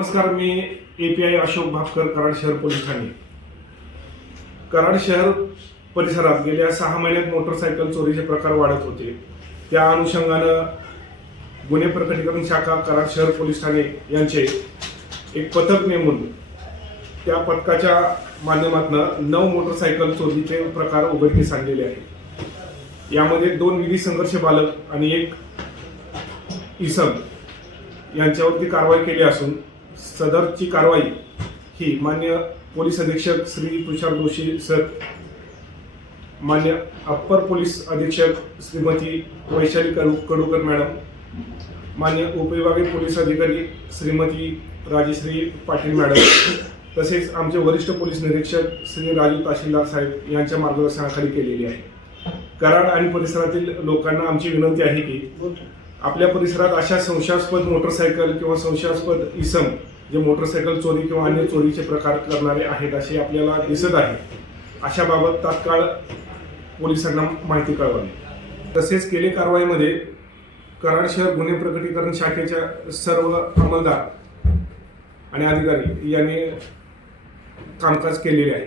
नमस्कार, मी API अशोक भापकर, कराड शहर police Thane. Karad शहर परिसरात गेल्या 6 महिन्यात मोटरसायकल चोरीचे प्रकार वाढत होते. त्या अनुषंगानं गुन्हे प्रकटीकरण शाखा कराड शहर पोलीस ठाणे यांचे एक पथक नेमून त्या पथकाच्या माध्यमातून 9 मोटरसायकल चोरीचे प्रकार उघडकीस आणलेले आहेत. यामध्ये 2 विधी संघर्ष बालक आणि 1 इसम यांच्यावरती कारवाई केली असून सदरची कारवाई ही मान्य पोलीस अधीक्षक श्री तुषार जोशी सर, मान्य अप्पर पोलीस अधीक्षक श्रीमती वैशाली कडूकर मॅडम, मान्य उपविभागीय पोलीस अधिकारी श्रीमती राजश्री पाटील मॅडम, तसेच आमचे वरिष्ठ पोलीस निरीक्षक श्री राजू तहसीलदार साहेब यांच्या मार्गदर्शनाखाली केलेली आहे. कराड आणि परिसरातील लोकांना आमची विनंती आहे की आपल्या परिसरात अशा संशयास्पद मोटरसायकल किंवा संशयास्पद इसम जे मोटरसायकल चोरी किंवा अन्य चोरीचे प्रकार करणारे आहेत असे आपल्याला दिसत आहे, अशाबाबत तात्काळ पोलिसांना माहिती कळवावी. तसेच केलेल्या कारवाईमध्ये कराड शहर गुन्हे प्रकटीकरण शाखेच्या सर्व अंमलदार आणि अधिकारी यांनी कामकाज केलेले आहे.